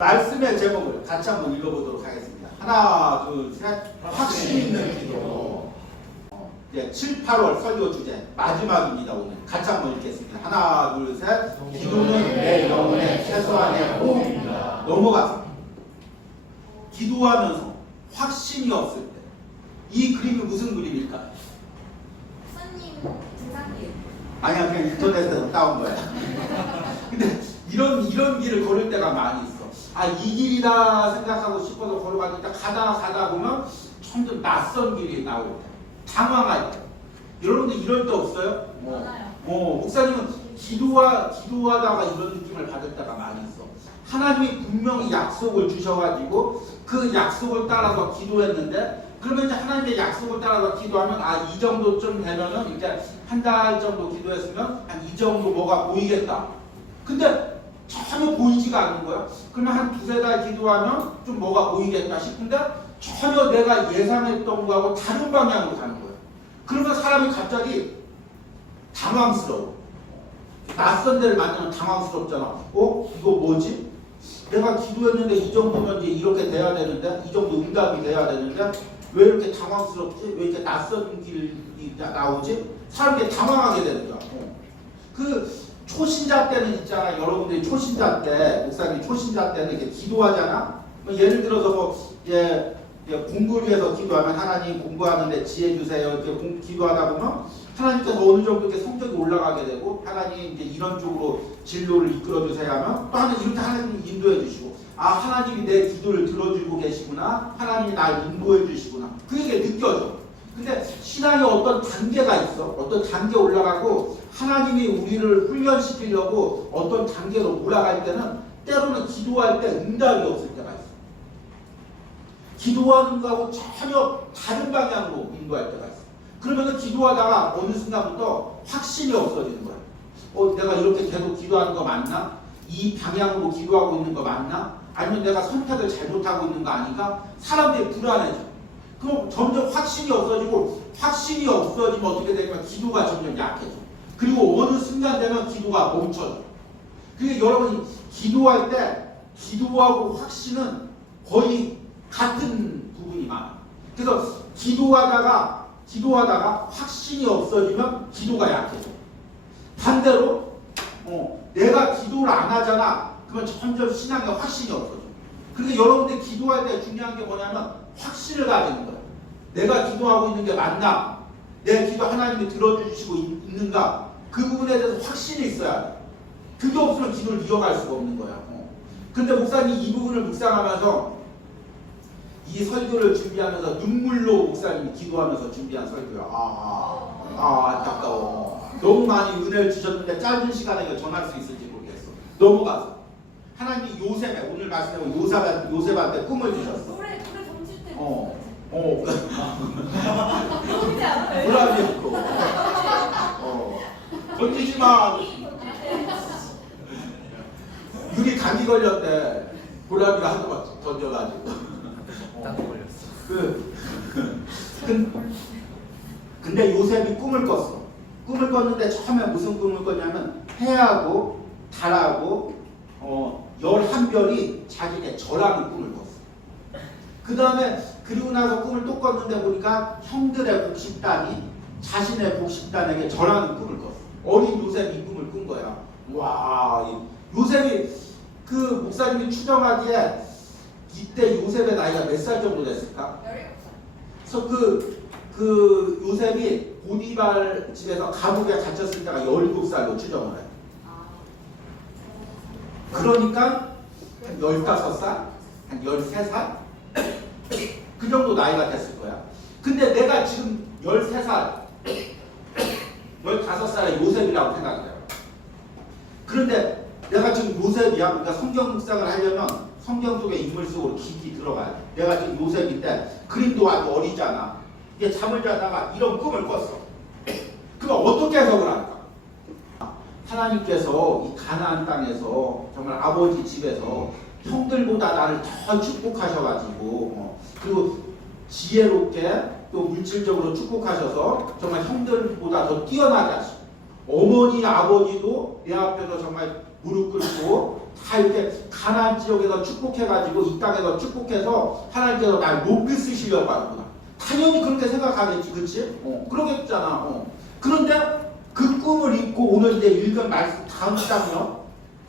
말씀의 제목을 같이 한번 읽어보도록 하겠습니다. 하나, 둘, 셋. 확신 있는 기도. 이제 7, 8월 설교 주제 마지막입니다. 오늘 같이 한번 읽겠습니다. 하나, 둘, 셋. 기도는 내 영혼의 최소한의 호흡입니다. 넘어가서 기도하면서 확신이 없을 때 이 그림이 무슨 그림일까? 선님 등산길. 아니야, 그냥 인터넷에서 따온 거야. 근데 이런 길을 걸을 때가 많이 있어. 아, 이 길이다 생각하고 싶어서 걸어가니까 가다 보면 점점 낯선 길이 나올 때, 당황할 때. 여러분들 이럴 때 없어요? 많아요. 목사님은 기도하다가 이런 느낌을 받을 때가 많이 있어. 하나님이 분명히 약속을 주셔가지고 그 약속을 따라서 기도했는데, 그러면 이제 하나님의 약속을 따라서 기도하면 이 정도쯤 되면은 이제 한 달 정도 기도했으면 한 이 정도 뭐가 보이겠다. 근데 전혀 보이지가 않는 거야. 그러면 한 두세 달 기도하면 좀 뭐가 보이겠다 싶은데 전혀 내가 예상했던 거하고 다른 방향으로 가는 거야. 그러면 사람이 갑자기 당황스러워. 낯선 데를 만나면 당황스럽잖아. 이거 뭐지? 내가 기도했는데 이 정도면 이제 이렇게 돼야 되는데, 이 정도 응답이 돼야 되는데 왜 이렇게 당황스럽지? 왜 이렇게 낯선 길이 나오지? 사람들이 당황하게 되는 거야. 그 초신자 때는 있잖아. 여러분들이 초신자 때, 목사님이 초신자 때는 이렇게 기도하잖아. 예를 들어서 공부를 위해서 기도하면 하나님 공부하는데 지혜 주세요. 이렇게 기도하다 보면 하나님께서 어느 정도 이렇게 성적이 올라가게 되고, 하나님 이제 이런 쪽으로 진로를 이끌어 주세요 하면 또 하나님 이렇게 하나님이 인도해 주시고, 하나님이 내 기도를 들어주고 계시구나. 하나님이 날 인도해 주시구나. 그게 느껴져. 근데 신앙에 어떤 단계가 있어. 어떤 단계 올라가고 하나님이 우리를 훈련시키려고 어떤 단계로 올라갈 때는 때로는 기도할 때 응답이 없을 때가 있어. 기도하는 거하고 전혀 다른 방향으로 인도할 때가 있어. 그러면 기도하다가 어느 순간부터 확신이 없어지는 거야. 내가 이렇게 계속 기도하는 거 맞나? 이 방향으로 기도하고 있는 거 맞나? 아니면 내가 선택을 잘못하고 있는 거 아닌가? 사람들이 불안해져. 그럼 점점 확신이 없어지고, 확신이 없어지면 어떻게 되냐면 기도가 점점 약해져. 그리고 어느 순간 되면 기도가 멈춰져. 그게 여러분이 기도할 때 기도하고 확신은 거의 같은 부분이 많아. 그래서 기도하다가 확신이 없어지면 기도가 약해져. 반대로 내가 기도를 안 하잖아. 그러면 점점 신앙에 확신이 없어져. 그러니까 여러분들이 기도할 때 중요한 게 뭐냐면 확신을 가지는 거야. 내가 기도하고 있는 게 맞나? 내 기도 하나님이 들어주시고 있는가? 그 부분에 대해서 확신이 있어야 돼. 그게 없으면 기도를 이어갈 수가 없는 거야. 근데 목사님이 이 부분을 묵상하면서, 이 설교를 준비하면서 눈물로 목사님이 기도하면서 준비한 설교야. 안타까워. 너무 많이 은혜를 주셨는데 짧은 시간에 전할 수 있을지 모르겠어. 넘어가서 하나님이 요셉에, 오늘 말씀대로 요셉한테 꿈을 주셨어. 노래 던질 때. 그러지 않아요? 불안이었고. 던지지 마. 유리 감기 걸렸대. 고라니가 한번 던져가지고. 딱 걸렸어. 근데 요셉이 꿈을 꿨어. 꿈을 꿨는데 처음에 무슨 꿈을 꿨냐면 해하고 달하고 11별이 자기네 절하는 꿈을 꿨어. 그 다음에 그리고 나서 꿈을 또 꿨는데 보니까 형들의 복식단이 자신의 복식단에게 절하는 꿈을 꿨어. 어린 요셉이 이 꿈을 꾼 거야. 와, 요셉이 그 목사님이 추정하기에 이때 요셉의 나이가 몇 살 정도 됐을까? 16살. 그래서 그 요셉이 보디발 집에서 감옥에 갇혔을 때가 17살로 추정을 해. 그러니까 한 15살? 한 13살? 그 정도 나이가 됐을 거야. 근데 내가 지금 13살, 15살의 요셉이라고 생각해요. 그런데 내가 지금 요셉이야. 그러니까 성경 묵상을 하려면 성경 속의 인물 속으로 깊이 들어가야 돼. 내가 지금 요셉인데 그림도 아주 어리잖아. 이게 잠을 자다가 이런 꿈을 꿨어. 그럼 어떻게 해석을 할까? 하나님께서 이 가나안 땅에서 정말 아버지 집에서 형들보다 나를 더 축복하셔가지고, 그리고 지혜롭게 또 물질적으로 축복하셔서 정말 형들보다 더 뛰어나게 하시고, 어머니 아버지도 내 앞에서 정말 무릎 꿇고 다 이렇게 가나안 지역에서 축복해가지고 이 땅에서 축복해서 하나님께서 날 높이 쓰시려고 하는구나. 당연히 그렇게 생각하겠지, 그렇지? 그러겠잖아. 그런데 그 꿈을 잊고 오늘 이제 읽은 말씀 다음 장면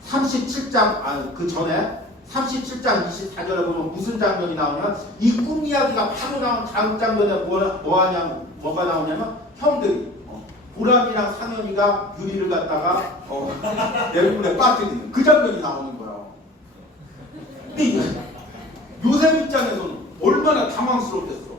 37장 그 전에 37장 24절에 보면 무슨 장면이 나오냐면 이 꿈 이야기가 바로 나온 다음 장면에 뭐가 나오냐면 형들이 보람이랑 상현이가 유리를 갖다가 내부에 빠뜨리는 그 장면이 나오는 거야. 근데 요셉 입장에서는 얼마나 당황스럽겠어.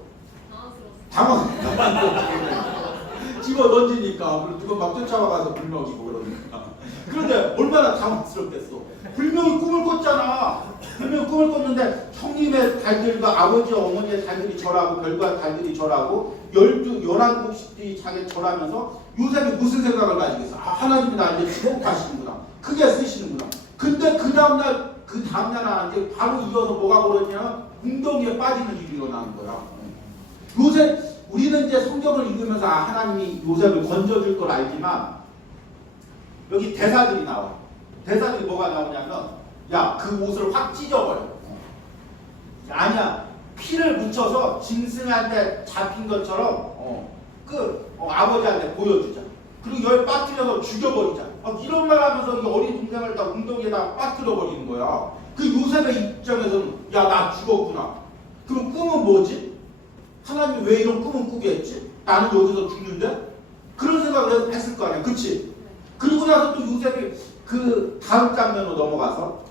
집어 던지니까 누가 막 쫓아와가서 불먹이고 그러니까. 그런데 얼마나 당황스럽겠어. 분명히 꿈을 꿨잖아. 분명히 꿈을 꿨는데 형님의 달들과 아버지 어머니의 달들이 절하고 별과 달들이 절하고 11곡씩들이 자기 절하면서 요셉이 무슨 생각을 가지겠어? 하나님이 나 이제 축복하시는구나. 크게 쓰시는구나. 근데 그 다음날 하는데 바로 이어서 뭐가 벌어지냐면 웅덩이에 빠지는 일이 일어나는 거야. 요셉 우리는 이제 성경을 읽으면서 하나님이 요셉을 건져줄 걸 알지만 여기 대사들이 나와. 대사들이 뭐가 나오냐면 야, 그 옷을 확 찢어버려. 아니야, 피를 묻혀서 짐승한테 잡힌 것처럼 아버지한테 보여주자. 그리고 열 빠뜨려서 죽여버리자. 이런 말 하면서 이 어린 동생을 다 웅덩이에다 빠뜨려버리는 거야. 그 요셉의 입장에서는 야, 나 죽었구나. 그럼 꿈은 뭐지? 하나님이 왜 이런 꿈은 꾸게 했지? 나는 여기서 죽는데? 그런 생각을 했을 거 아니야. 그치? 그리고 나서 또 요셉이 그 다음 장면으로 넘어가서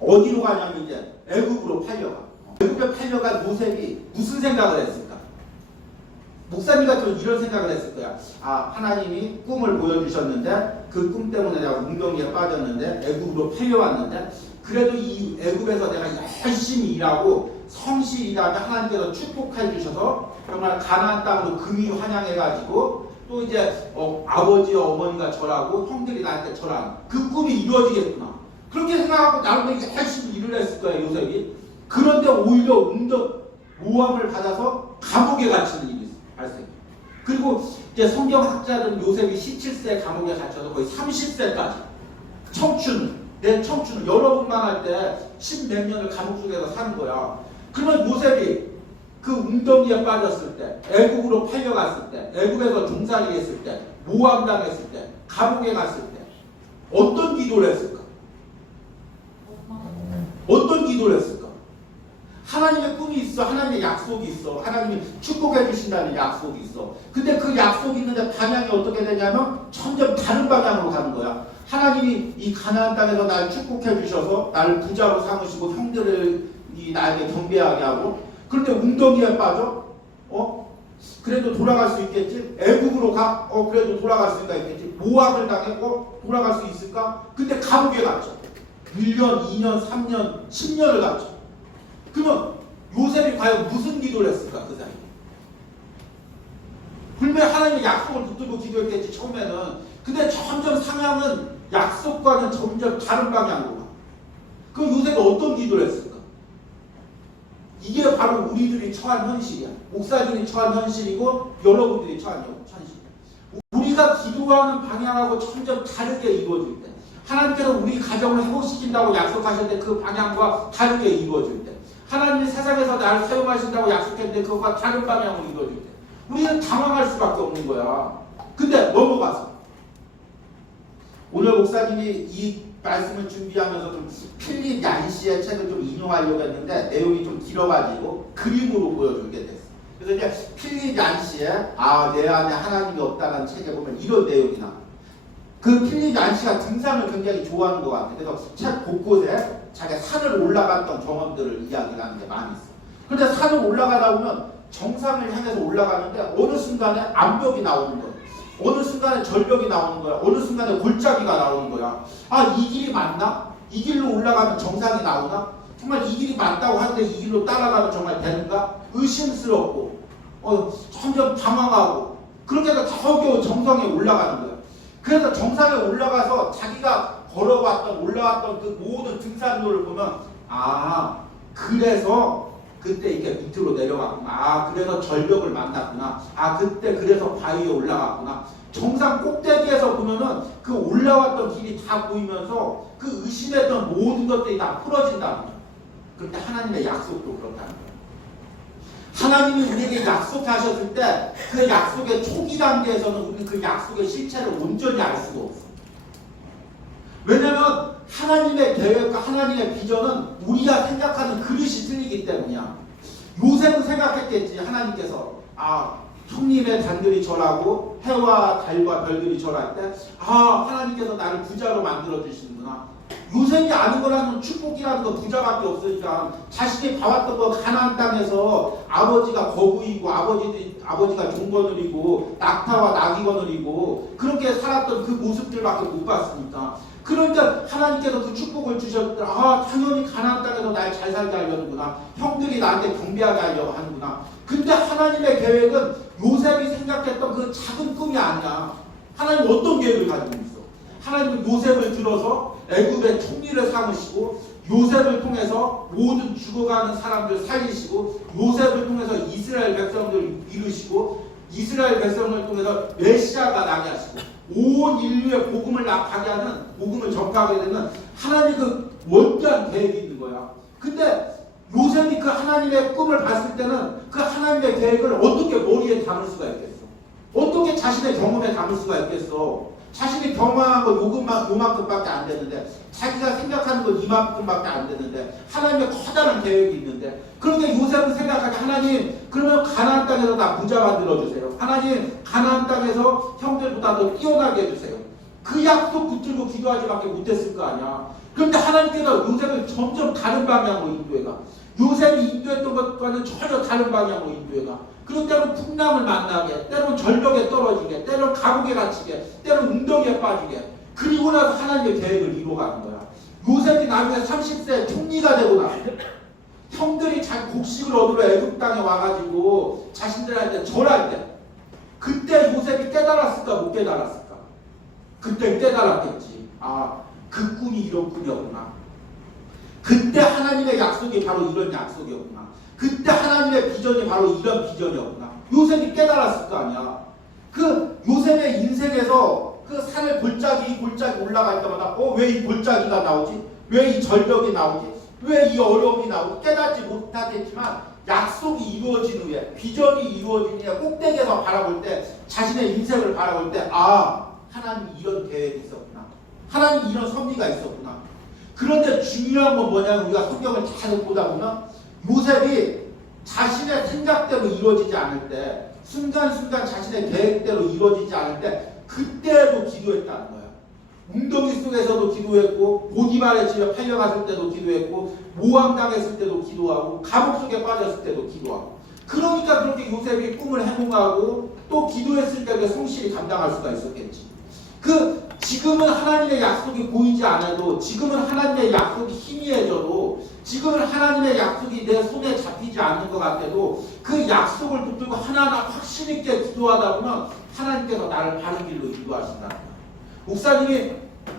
어디로 가냐면 이제 애굽으로 팔려가. 애굽에 팔려간 요셉이 무슨 생각을 했을까? 목사님 같은 이런 생각을 했을 거야. 하나님이 꿈을 보여주셨는데 그 꿈 때문에 내가 웅덩이에 빠졌는데 애굽으로 팔려왔는데 그래도 이 애굽에서 내가 열심히 일하고 성실히 일하면 하나님께서 축복해 주셔서 정말 가나안 땅으로 금이 환영해가지고 또 이제 아버지 어머니가 절하고 형들이 나한테 절하는 그 꿈이 이루어지겠구나. 그렇게 생각하고 나름대로 열심히 일을 했을 거야 요셉이. 그런데 오히려 모함을 받아서 감옥에 갇히는 일이 발생. 그리고 이제 성경학자들은 요셉이 17세 감옥에 갇혀서 거의 30세까지 내 청춘을 여러분만 할 때 10몇 년을 감옥 속에서 사는 거야. 그러면 요셉이 그 웅덩이에 빠졌을 때, 애국으로 팔려갔을 때, 애국에서 종살이 했을 때, 모함당했을 때, 감옥에 갔을 때 어떤 기도를 했을까? 어떤 기도를 했을까? 하나님의 꿈이 있어. 하나님의 약속이 있어. 하나님이 축복해 주신다는 약속이 있어. 근데 그 약속이 있는데 방향이 어떻게 되냐면 점점 다른 방향으로 가는 거야. 하나님이 이 가나안 땅에서 날 축복해 주셔서 나를 부자로 삼으시고 형들을 나에게 경배하게 하고 그런데 웅덩이에 빠져? 그래도 돌아갈 수 있겠지? 애국으로 가? 그래도 돌아갈 수가 있겠지? 모함을 당했고 돌아갈 수 있을까? 근데 감옥에 갇혀. 1년, 2년, 3년, 10년을 갇혀. 그러면 요셉이 과연 무슨 기도를 했을까? 그 사이에. 분명히 하나님의 약속을 붙들고 기도했겠지 처음에는. 근데 점점 상황은 약속과는 점점 다른 방향으로 가. 그럼 요셉이 어떤 기도를 했을까? 이게 바로 우리들이 처한 현실이야. 목사님이 처한 현실이고 여러분들이 처한 현실이야. 우리가 기도하는 방향하고 점점 다르게 이루어질 때, 하나님께서 우리 가정을 회복시킨다고 약속하실 때 그 방향과 다르게 이루어질 때, 하나님이 세상에서 나를 사용하신다고 약속했는데 그것과 다른 방향으로 이루어질 때 우리는 당황할 수밖에 없는 거야. 근데 넘어가서 오늘 목사님이 이 말씀을 준비하면서 좀 필립 얀시의 책을 좀 인용하려고 했는데 내용이 좀 길어가지고 그림으로 보여주게 됐어. 그래서 이제 필립 얀시의 내 안에 하나님이 없다는 책에 보면 이런 내용이 나와. 그 필립 얀시가 등산을 굉장히 좋아하는 것 같아. 그래서 책 곳곳에 자기가 산을 올라갔던 경험들을 이야기를 하는 게 많이 있어. 그런데 산을 올라가다 보면 정상을 향해서 올라가는데 어느 순간에 암벽이 나오는 거야. 어느 순간에 절벽이 나오는 거야. 어느 순간에 골짜기가 나오는 거야. 이 길이 맞나? 이 길로 올라가면 정상이 나오나? 정말 이 길이 맞다고 하는데 이 길로 따라가면 정말 되는가? 의심스럽고 점점 당황하고 그렇게 해서 겨우겨우 정상에 올라가는 거야. 그래서 정상에 올라가서 자기가 올라왔던 그 모든 등산로를 보면 그래서 그때 이렇게 밑으로 내려갔구나. 그래서 절벽을 만났구나. 그때 그래서 바위에 올라갔구나. 정상 꼭대기에서 보면은 그 올라왔던 길이 다 보이면서 그 의심했던 모든 것들이 다 풀어진다는 거예요. 그런데 하나님의 약속도 그렇다는 거예요. 하나님이 우리에게 약속하셨을 때 그 약속의 초기 단계에서는 우리는 그 약속의 실체를 온전히 알 수가 없어요. 왜냐하면 하나님의 계획과 하나님의 비전은 우리가 생각하는 그릇이 틀리기 때문이야. 요셉은 생각했겠지. 하나님께서 형님의 단들이 절하고 해와 달과 별들이 절할 때 하나님께서 나를 부자로 만들어 주시는구나. 요셉이 아는 거라는 축복이라는 거 부자밖에 없으니까 자신이 봐왔던 거 가나안 땅에서 아버지가 거부이고 아버지가 종거늘이고 낙타와 나귀 거늘이고 그렇게 살았던 그 모습들밖에 못 봤으니까 그러니까 하나님께서 그 축복을 주셨더라. 당연히 가나안 땅에서 날 잘 살게 하려는구나. 형들이 나한테 경배하게 하려고 하는구나. 근데 하나님의 계획은 요셉이 생각했던 그 작은 꿈이 아니야. 하나님 어떤 계획을 가지고 있어? 하나님은 요셉을 들어서 애굽의 총리를 삼으시고 요셉을 통해서 모든 죽어가는 사람들 살리시고 요셉을 통해서 이스라엘 백성들을 이루시고 이스라엘 백성을 통해서 메시아가 나게 하시고 온 인류의 복음을 나가게 하는 복음을 전파하게 되는 하나님의 그 원대한 계획이 있는 거야. 근데 요셉이 그 하나님의 꿈을 봤을 때는 그 하나님의 계획을 어떻게 머리에 담을 수가 있겠어? 어떻게 자신의 경험에 담을 수가 있겠어? 자신이 경험한 거 요만큼밖에 안 되는데 자기가 생각하는 건 이만큼밖에 안 되는데 하나님의 커다란 계획이 있는데 그런데 요셉은 생각하기 하나님 그러면 가나안 땅에서 나 부자 만들어주세요. 하나님 가나안 땅에서 형들보다 더 뛰어나게 해주세요. 그 약속 붙들고 기도하지밖에 못했을 거 아니야. 그런데 하나님께서 요셉을 점점 다른 방향으로 인도해가. 요셉이 인도했던 것과는 전혀 다른 방향으로 인도해가. 그리고 때론 풍랑을 만나게, 때론 절벽에 떨어지게, 때론 감옥에 갇히게, 때론 웅덩이에 빠지게. 그리고 나서 하나님의 계획을 이루어가는 거야. 요셉이 나중에 30세 총리가 되고 나서 형들이 곡식을 얻으러 애굽 땅에 와가지고 자신들한테 절할 때 그때 요셉이 깨달았을까 못 깨달았을까? 그때 깨달았겠지. 그 꿈이 이런 꿈이었구나. 그때 하나님의 약속이 바로 이런 약속이었구나. 그때 하나님의 비전이 바로 이런 비전이었구나. 요셉이 깨달았을 거 아니야. 그 요셉의 인생에서 그 산을 골짜기 올라갈 때마다 왜 이 골짜기가 나오지? 왜 이 절벽이 나오지? 왜 이 어려움이 나오지? 깨닫지 못하겠지만 약속이 이루어진 후에 비전이 이루어진 후에 꼭대기에서 바라볼 때 자신의 인생을 바라볼 때 하나님이 이런 계획이 있었구나. 하나님이 이런 섭리가 있었구나. 그런데 중요한 건 뭐냐면 우리가 성경을 계속 보다 보면 요셉이 자신의 생각대로 이루어지지 않을 때 순간순간 자신의 계획대로 이루어지지 않을 때 그때도 기도했다는 거야. 웅덩이 속에서도 기도했고 보디발의 집에 팔려갔을 때도 기도했고 모함당했을 때도 기도하고 감옥 속에 빠졌을 때도 기도하고 그러니까 그렇게 요셉이 꿈을 해몽하고 또 기도했을 때 성실히 감당할 수가 있었겠지. 지금은 하나님의 약속이 보이지 않아도 지금은 하나님의 약속이 희미해져도 지금은 하나님의 약속이 내 손에 잡히지 않는 것 같아도 그 약속을 붙들고 하나하나 확신 있게 기도하다 보면 하나님께서 나를 바른 길로 인도하신다는 거예요. 목사님이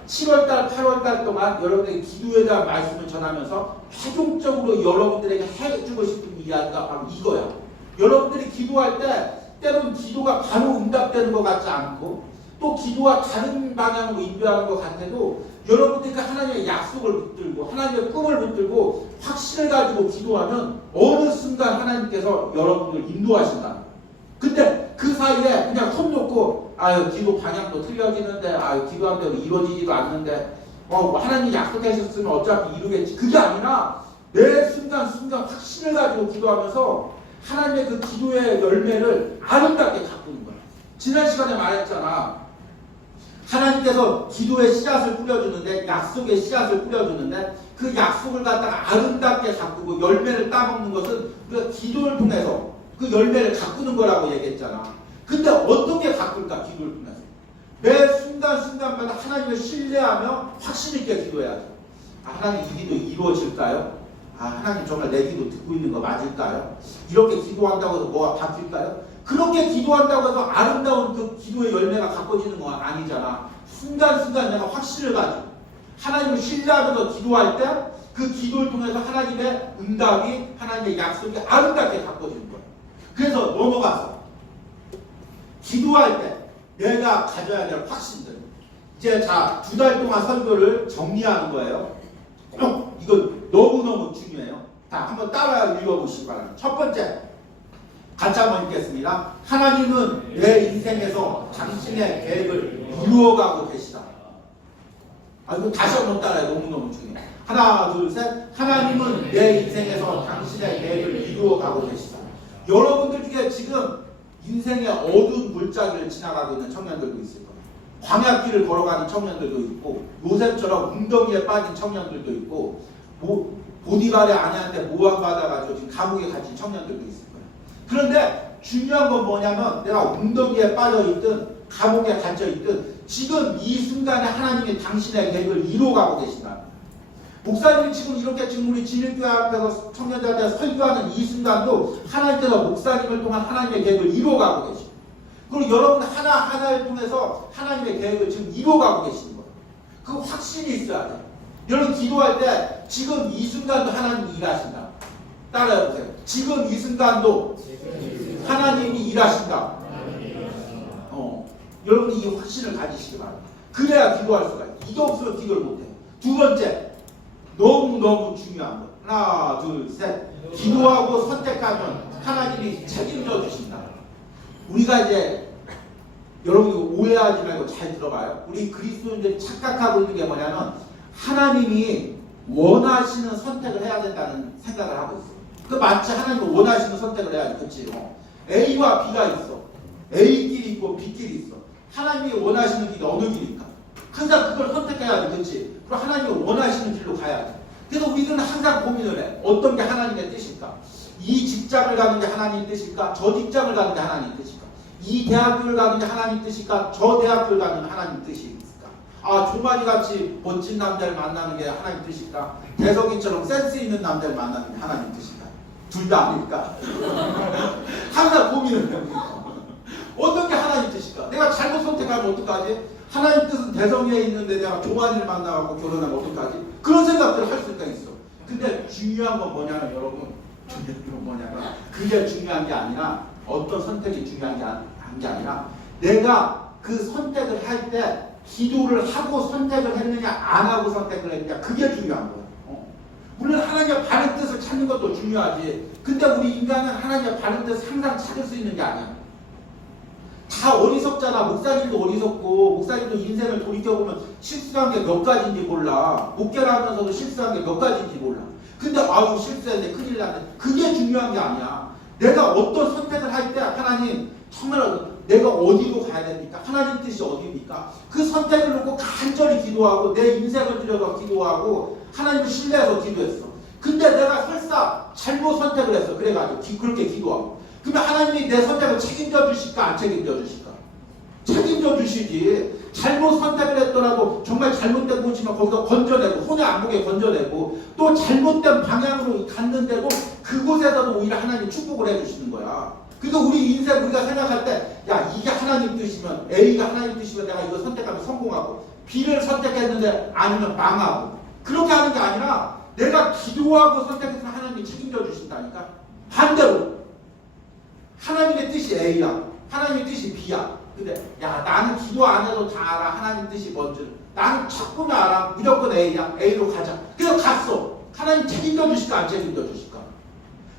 7월달, 8월달 동안 여러분에게 기도에 대한 말씀을 전하면서 최종적으로 여러분들에게 해주고 싶은 이야기가 바로 이거야. 여러분들이 기도할 때 때로는 기도가 바로 응답되는 것 같지 않고 또 기도와 다른 방향으로 인도하는 것 같아도 여러분들이 하나님의 약속을 붙들고 하나님의 꿈을 붙들고 확신을 가지고 기도하면 어느 순간 하나님께서 여러분들을 인도하신다. 근데 그 사이에 그냥 손 놓고 기도 방향도 틀려지는데 기도한 대로 이루어지지도 않는데 하나님이 약속하셨으면 어차피 이루겠지. 그게 아니라 매 순간순간 확신을 가지고 기도하면서 하나님의 그 기도의 열매를 아름답게 가꾸는 거야. 지난 시간에 말했잖아. 하나님께서 기도의 씨앗을 뿌려주는데 약속의 씨앗을 뿌려주는데 그 약속을 갖다가 아름답게 가꾸고 열매를 따먹는 것은 우리가 기도를 통해서 그 열매를 가꾸는 거라고 얘기했잖아. 근데 어떻게 가꿀까? 기도를 통해서 매 순간순간마다 하나님을 신뢰하며 확신 있게 기도해야죠. 하나님 이 기도 이루어질까요? 하나님 정말 내 기도 듣고 있는 거 맞을까요? 이렇게 기도한다고 해서 뭐가 바뀔까요? 그렇게 기도한다고 해서 아름다운 그 기도의 열매가 가꿔지는 건 아니잖아. 순간순간 내가 확신을 가지고 하나님을 신뢰하면서 기도할 때 그 기도를 통해서 하나님의 응답이 하나님의 약속이 아름답게 가꿔지는 거예요. 그래서 넘어가서 기도할 때 내가 가져야 될 확신들. 이제 자, 2달 동안 설교를 정리하는 거예요. 이거 너무너무 중요해요. 자, 한번 따라 읽어보시기 바랍니다. 첫 번째, 같이 한번 읽겠습니다. 하나님은 내 인생에서 당신의 계획을 이루어가고 계시다. 이거 다시 한번 따라해요. 너무너무 중요해요. 하나, 둘, 셋. 하나님은 내 인생에서 당신의 계획을 이루어가고 계시다. 여러분들 중에 지금 인생의 어두운 골짜기를 지나가고 있는 청년들도 있을 거예요. 광야길을 걸어가는 청년들도 있고, 요셉처럼 웅덩이에 빠진 청년들도 있고, 보디발의 아내한테 모함받아가지고 지금 감옥에 갇힌 청년들도 있을 거예요. 그런데 중요한 건 뭐냐면 내가 웅덩이에 빠져있든 감옥에 갇혀있든 지금 이 순간에 하나님이 당신의 계획을 이루어가고 계신다. 목사님이 지금 이렇게 지금 우리 진일교회 앞에서 청년들한테 설교하는 이 순간도 하나님께서 목사님을 통한 하나님의 계획을 이루어가고 계십니다. 그리고 여러분 하나하나를 통해서 하나님의 계획을 지금 이루어가고 계시는 거예요. 그 확신이 있어야 돼요. 여러분 기도할 때 지금 이 순간도 하나님이 일하신다. 따라해보세요. 지금 이 순간도 하나님이 일하신다. 여러분이 이 확신을 가지시기 바랍니다. 그래야 기도할 수가 있어요. 이게 없으면 기도를 못해요. 두 번째, 너무너무 중요한 거. 하나, 둘, 셋. 기도하고 선택하면 하나님이 책임져 주신다. 우리가 이제 여러분이 오해하지 말고 잘 들어봐요. 우리 그리스도인들이 착각하고 있는 게 뭐냐면 하나님이 원하시는 선택을 해야 된다는 생각을 하고 있어요. 그 마치 하나님이 원하시는 선택을 해야지. 그렇지? A와 B가 있어. A길이 있고 B길이 있어. 하나님이 원하시는 길이 어느 길일까? 항상 그걸 선택해야지. 그렇지? 그럼 하나님이 원하시는 길로 가야지. 그래서 우리는 항상 고민을 해. 어떤 게 하나님의 뜻일까? 이 직장을 가는 게 하나님의 뜻일까? 저 직장을 가는 게 하나님의 뜻일까? 이 대학교를 가는 게 하나님의 뜻일까? 저 대학교를 가는 게 하나님의 뜻일까? 조만이 같이 멋진 남자를 만나는 게 하나님의 뜻일까? 대석이처럼 센스 있는 남자를 만나는 게 하나님의 뜻일까? 둘 다 아닐까? 항상 고민을 해요. 어떤 게 하나님 뜻일까? 내가 잘못 선택하면 어떡하지? 하나님 뜻은 대성에 있는데 내가 조만이를 만나고 결혼하면 어떡하지? 그런 생각들을 할 수가 있어. 근데 중요한 건 뭐냐면 여러분, 그게 중요한 게 아니라 어떤 선택이 중요한 게 아니라 내가 그 선택을 할 때 기도를 하고 선택을 했느냐 안 하고 선택을 했느냐 그게 중요한 거예요. 물론 하나님의 바른 뜻을 찾는 것도 중요하지. 근데 우리 인간은 하나님의 바른 뜻을 항상 찾을 수 있는 게 아니야. 다 어리석잖아. 목사님도 어리석고 목사님도 인생을 돌이켜보면 실수한 게 몇 가지인지 몰라. 목회하면서도 실수한 게 몇 가지인지 몰라. 근데 실수했네 큰일 났네. 그게 중요한 게 아니야. 내가 어떤 선택을 할 때 하나님 정말 내가 어디로 가야 됩니까? 하나님 뜻이 어디입니까? 그 선택을 놓고 간절히 기도하고 내 인생을 들여서 기도하고 하나님을 신뢰해서 기도했어. 근데 내가 설사 잘못 선택을 했어. 그래가지고 그렇게 기도하고 그러면 하나님이 내 선택을 책임져 주실까 안 책임져 주실까? 책임져 주시지. 잘못 선택을 했더라도 정말 잘못된 곳이면 거기서 건져내고 손에 안 보게 건져내고 또 잘못된 방향으로 갔는데도 그곳에서도 오히려 하나님이 축복을 해주시는 거야. 그러니까 우리 인생 우리가 생각할 때 야 이게 하나님 뜻이면 A가 하나님 뜻이면 내가 이거 선택하면 성공하고 B를 선택했는데 아니면 망하고 그렇게 하는 게 아니라 내가 기도하고 선택해서 하나님이 책임져 주신다니까. 반대로 하나님의 뜻이 A야. 하나님의 뜻이 B야. 근데 야 나는 기도 안 해도 다 알아. 하나님 뜻이 뭔지. 나는 자꾸나 알아. 무조건 A야. A로 가자. 그래서 갔어. 하나님 책임져 주실까 안 책임져 주실까?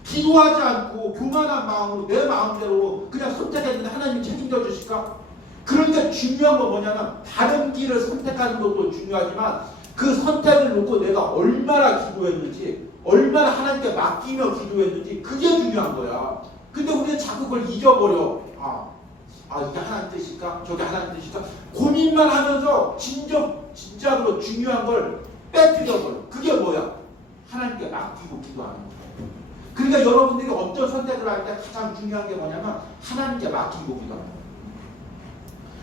기도하지 않고 교만한 마음으로 내 마음대로 그냥 선택했는데 하나님 책임져 주실까? 그러니까 중요한 건 뭐냐면 다른 길을 선택하는 것도 중요하지만 그 선택을 놓고 내가 얼마나 기도했는지 얼마나 하나님께 맡기며 기도했는지 그게 중요한 거야. 근데 우리는 자꾸 그걸 잊어버려. 이게 하나님 뜻일까? 저게 하나님 뜻일까? 고민만 하면서 진짜로 중요한 걸 빼뜨려버려. 그게 뭐야? 하나님께 맡기고 기도하는 거야. 그러니까 여러분들이 어떤 선택을 할 때 가장 중요한 게 뭐냐면 하나님께 맡기고 기도하는 거야.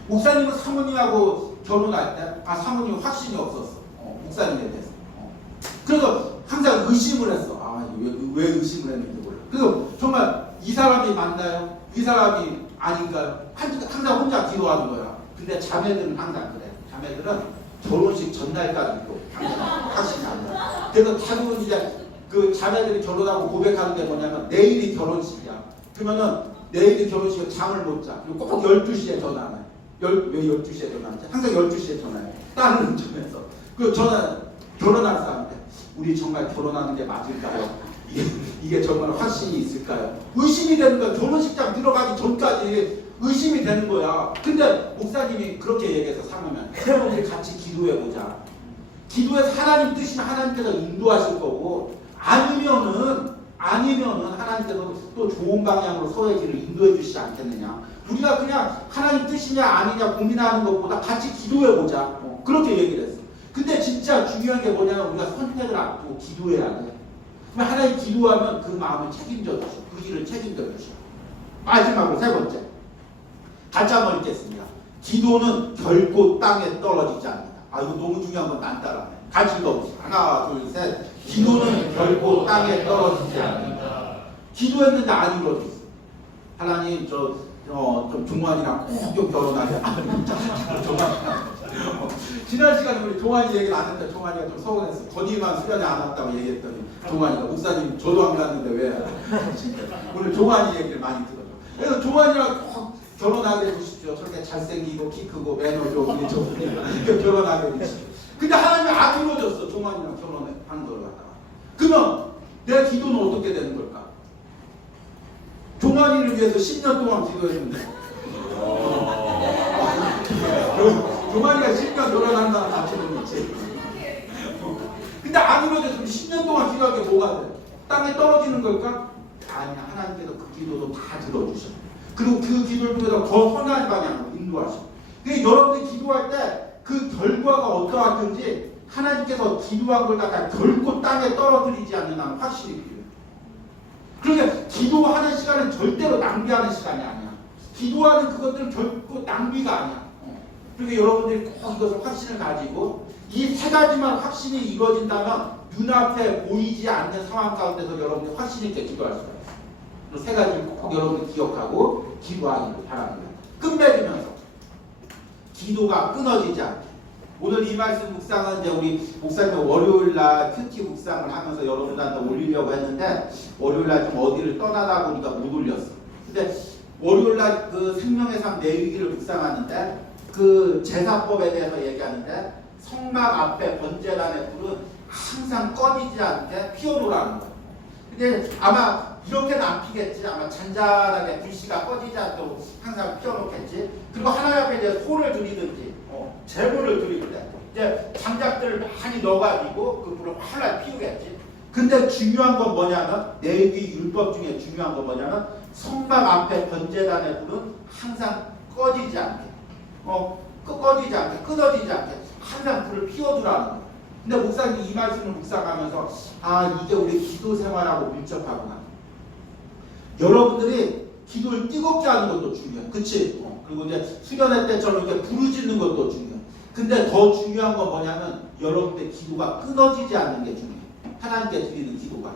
목사님은 사모님하고 결혼할 때 사모님 확신이 없었어. 목사님에 대해서. 그래서 항상 의심을 했어. 왜 의심을 했는지 몰라. 그래서 정말 이 사람이 맞나요? 이 사람이 아닌가요? 항상 혼자 기도하는 거야. 근데 자매들은 항상 그래. 자매들은 결혼식 전날까지도 항상 확신이 안 나. 그래서 자기는 이제 그 자매들이 결혼하고 고백하는 게 뭐냐면 내일이 결혼식이야. 그러면은 내일이 결혼식에 잠을 못 자. 그리고 꼭 12시에 전화해. 왜 12시에 전화하지? 항상 12시에 전화해요. 다른 운전에서. 그 저는 결혼한 사람인데 우리 정말 결혼하는 게 맞을까요? 이게 정말 확신이 있을까요? 의심이 되는 거야. 결혼식장 들어가기 전까지 의심이 되는 거야. 근데 목사님이 그렇게 얘기해서 상하면 우리 같이 기도해보자. 기도해서 하나님 뜻이면 하나님께서 인도하실 거고 아니면은 하나님께서 또 좋은 방향으로 서해지를 인도해 주시지 않겠느냐. 우리가 그냥 하나님 뜻이냐 아니냐 고민하는 것보다 같이 기도해보자. 그렇게 얘기를 했어. 근데 진짜 중요한 게 뭐냐면 우리가 선택을 앞두고 기도해야 돼. 그럼 하나님 기도하면 그 마음을 책임져 주시고 그 일을 책임져 주시고. 마지막으로 세 번째. 같이 한번 읽겠습니다. 기도는 결코 땅에 떨어지지 않는다. 아 이거 너무 중요한 건 난 따라하네. 같이 읽어봅시다. 하나 둘 셋. 기도는 결코 땅에 떨어지지 않는다. 기도했는데 안 이루어졌어. 하나님 좀 종환이랑 꼭 좀 결혼하자. 지난 시간에 우리 종환이 얘기를 안 했는데 종환이가 좀 서운했어. 건이만 수련회 안 왔다고 얘기했더니 종환이가 목사님 저도 안 갔는데 왜? 오늘 종환이 얘기를 많이 들어요. 그래서 종환이랑 꼭 결혼하게 해주십시오. 저렇게 잘생기고 키 크고 매너 좋은 저분이랑 결혼하게 해주십시오. 근데 하나님이 안 이루어졌어. 종환이랑 결혼하는 걸 갖다가. 그러면 내 기도는 어떻게 되는 걸까? 종환이를 위해서 10년 동안 기도했는데 종환이가 10년 결혼한다는 가치는 있지. 근데 안 이루어졌으면 10년 동안 기도할 게 뭐가 돼? 땅에 떨어지는 걸까? 아니야. 하나님께서 그 기도도 다 들어주셔. 그리고 그 기도를 통해서 더 선한 방향으로 인도하셔. 그러니까 여러분들이 기도할 때 그 결과가 어떠하든지 하나님께서 기도한 걸 갖다 결코 땅에 떨어뜨리지 않는 한 확실히 필요해. 그러니까 기도하는 시간은 절대로 낭비하는 시간이 아니야. 기도하는 그것들은 결코 낭비가 아니야. 그러니까 여러분들이 꼭 이것을 확신을 가지고 이 세 가지만 확신이 이루어진다면 눈앞에 보이지 않는 상황 가운데서 여러분들이 확신 있게 기도할 수가 있어요. 세 가지를 꼭 여러분들 기억하고 기도하기를 바랍니다. 끝맺으면서 기도가 끊어지지 않게. 오늘 이 말씀 묵상은 이제 우리 목사님 월요일날 큐티 묵상을 하면서 여러분들한테 올리려고 했는데 월요일날 좀 어디를 떠나다 보니까 못 올렸어. 근데 월요일날 그 생명의 삶 내위기를 묵상하는데 그 제사법에 대해서 얘기하는데 성막 앞에 번제단의 불은 항상 꺼지지 않게 피워놓으라는 거예요. 근데 아마 이렇게는 안 피겠지. 아마 잔잔하게 불씨가 꺼지지 않도록 항상 피워놓겠지. 그리고 하나님 앞에 이제 소를 드리든지 제물을 드릴 때 이제 장작들을 많이 넣어가지고 그 불을 활활 피우겠지. 근데 중요한 건 뭐냐면 레위기 율법 중에 중요한 건 뭐냐면 성막 앞에 번제단의 불은 항상 꺼지지 않게 꺼지지 않게 끊어지지 않게 항상 불을 피워두라는 거예요. 근데 목사님 이 말씀을 묵상하면서 이게 우리 기도 생활하고 밀접하구나. 여러분들이 기도를 뜨겁게 하는 것도 중요해. 그치? 그리고 이제 수련회 때처럼 이렇게 부르짖는 것도 중요해. 근데 더 중요한 건 뭐냐면 여러분들 기도가 끊어지지 않는 게 중요해. 하나님께 드리는 기도가.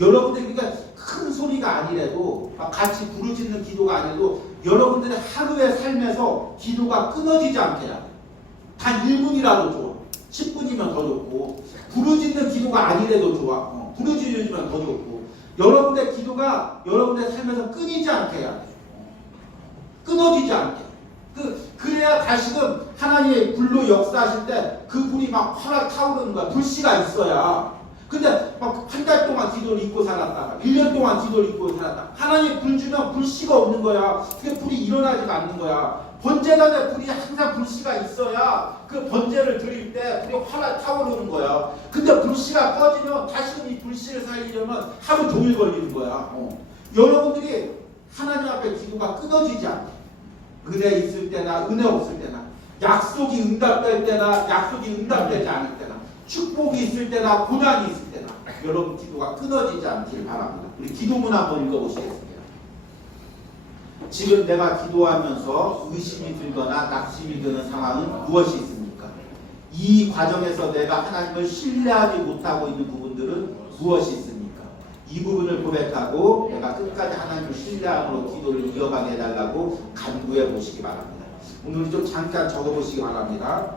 여러분들이 그러니까 큰 소리가 아니래도 막 같이 부르짖는 기도가 아니래도 여러분들의 하루의 삶에서 기도가 끊어지지 않게 해야 돼. 단 1분이라도 좋아. 10분이면 더 좋고 부르짖는 기도가 아니래도 좋아. 부르짖으면 더 좋고 여러분의 기도가 여러분의 삶에서 끊이지 않게 해야 돼. 끊어지지 않게. 그래야 다시금 하나님의 불로 역사하실 때 그 불이 막 활활 타오르는 거야. 불씨가 있어야. 근데 막 한 달 동안 기도를 잊고 살았다가 1년 동안 기도를 잊고 살았다. 하나님 불 주면 불씨가 없는 거야. 그게 불이 일어나지가 않는 거야. 번제단에 불이 항상 불씨가 있어야 그 번제를 드릴 때 불이 활활 타오르는 거야. 근데 불씨가 꺼지면 다시금 이 불씨를 살리려면 하루 종일 걸리는 거야. 여러분들이 하나님 앞에 기도가 끊어지지 않게 은혜 있을 때나 은혜 없을 때나 약속이 응답될 때나 약속이 응답되지 않을 때나 축복이 있을 때나 고난이 있을 때나 여러분 기도가 끊어지지 않길 바랍니다. 우리 기도문 한번 읽어보시겠습니다. 지금 내가 기도하면서 의심이 들거나 낙심이 드는 상황은 무엇이 있습니까? 이 과정에서 내가 하나님을 신뢰하지 못하고 있는 부분들은 무엇이 있습니까? 이 부분을 고백하고 내가 끝까지 하나님을 신뢰함으로 기도를 이어가게 해달라고 간구해 보시기 바랍니다. 오늘 좀 잠깐 적어보시기 바랍니다.